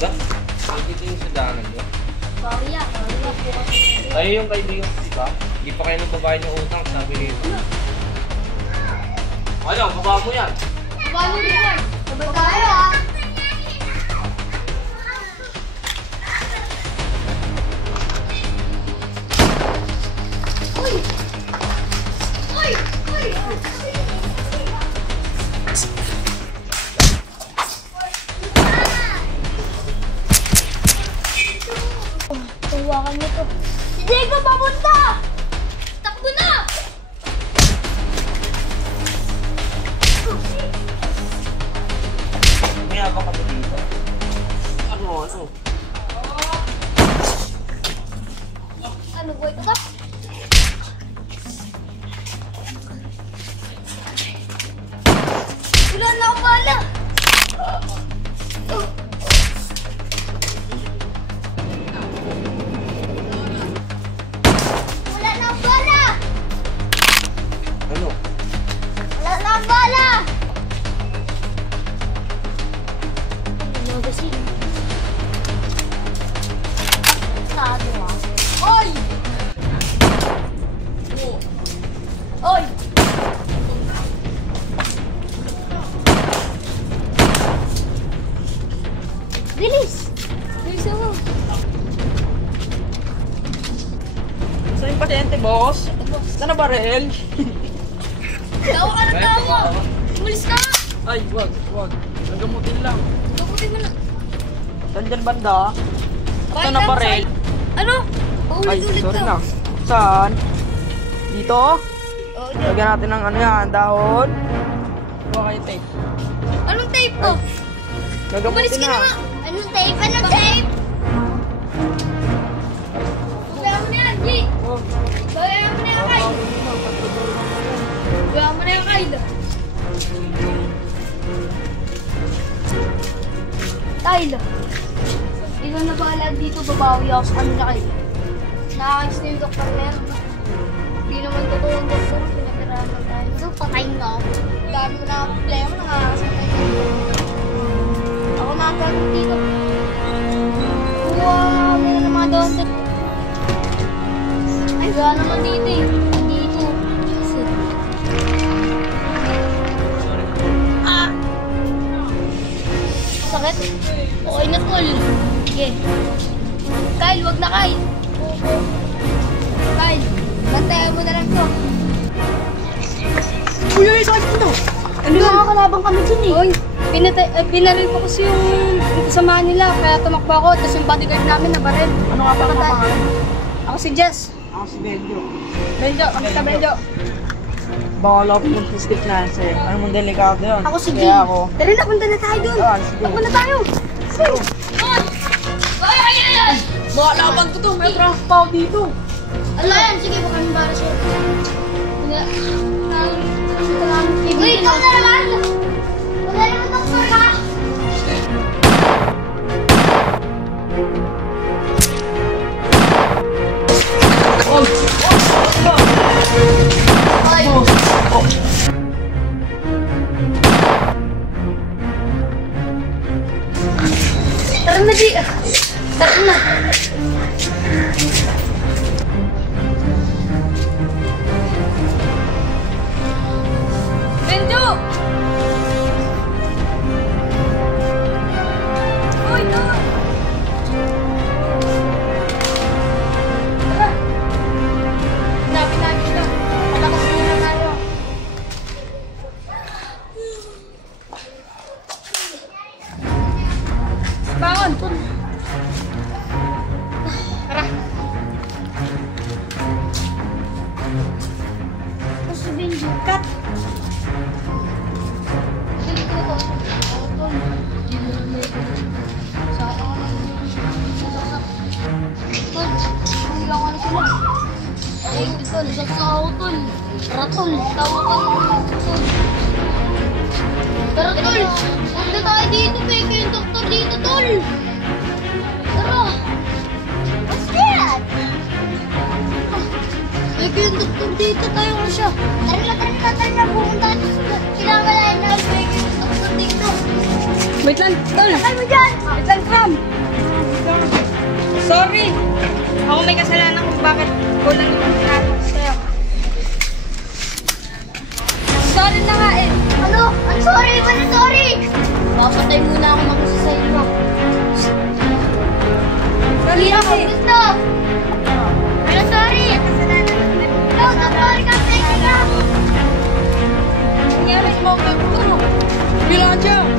Ba? Dito yung sa daanan nyo? Sorry po kasi. Tayo yung kaibigan ko, diba? Hindi pa kayo nagbabayad ng utang, sabi nito. Ano, baba mo yan. Baba mo yan. Sabay tayo ah. Uy! Uy! Uy! Tawakan mo to. Si Diego papunta! Takbo na! May abang ka ba dito? Ano? Ano boy ka? Wala na akong bala! Wala na akong bala! Ano? Wala na akong bala! Magasin. Sado ah. Oy! Oy! Bilis! Bilis ako. Saan yung pasyente, boss? Saan na baril? Tawa ka na tawa! Umalis ka! Ay, wag. Nagamutin lang. Gabutin mo na. Saan dyan banda? Saan na baril? Ano? Ay, Paulit-ulit sorry ka. na. Saan? Dito? Oo, dyan. Lagyan natin ng ano yan, dahon. Huwag kayo tape. Anong tape to? Umalis Nagamutin ka na. na nga! Anong tape? Anong tape? Gaya mo na yan, G! Oh, Gaya mo na yan, Kyle! Gaya mo na yan, Kyle! Kyle! Ikaw na bahala dito, babawi ako sa kanila, Kyle. Nakakis na yung doktor na yan. Hindi naman totoo ang doktor, pinapirahan lang tayo. So, patayin na ako. Dami ko na ang problema, nakakasakay na dito. Ako nakakagod dito. Wow, may na mga doon. Ay, wala naman dito eh. Dito. Kasi... Ah! Sakit? Okay na tol. Sige. Kyle, wag na Kyle. Kyle, bantayan mo na lang to. uy, sakit ito! Ano nga kalabang kami dun eh. Uy, binaril ko kasi yung kasama nila. Kaya tumakbo ako. Tapos yung bodyguard namin nabaril. Ano nga pala pangalan? Ako si Jess. Ako si Benjo. Benjo, kamita Benjo. Bawal ako kung stick na sa'yo. Ano mong delikado yun? Ako si G. Kaya ako. Tara na, punta na tayo dun. Ah, sige. Punta na tayo. Sige. Baka laban ko to. May transpaw dito. Ala yan, sige, baka may bara siya. Uy, ikaw na naman! Wala naman doktor ha! Ay! Tara na, G! Tara na! Benjo! Uy, no! Tara! Hanapin natin siya. Palakas mo na tayo. Bangon! Tara! Tapos si Benjo. Cut! Ratol, tawag ka ng tol. Tara tol, punta tayo dito, peke yung doktor dito tol. Tara. What's that? Peke yung doktor dito, tayo ko siya. Tara na, pumunta tayo sa kinangalayan na peke yung doktor dito. Wait lang, tol. Sakay mo dyan! Wait lang, Cram. Sorry. Ako may kasalanan kung bakit kulang yung trato sa'yo. Sorry na nga eh. Ano? I'm sorry! Wala sorry! Papatay muna ako ng isa sa inyo. Sorry na eh. Gusto! Wala sorry! No, sorry ka! Thank you ka! Nangyari sa mga ito. Bilang siya.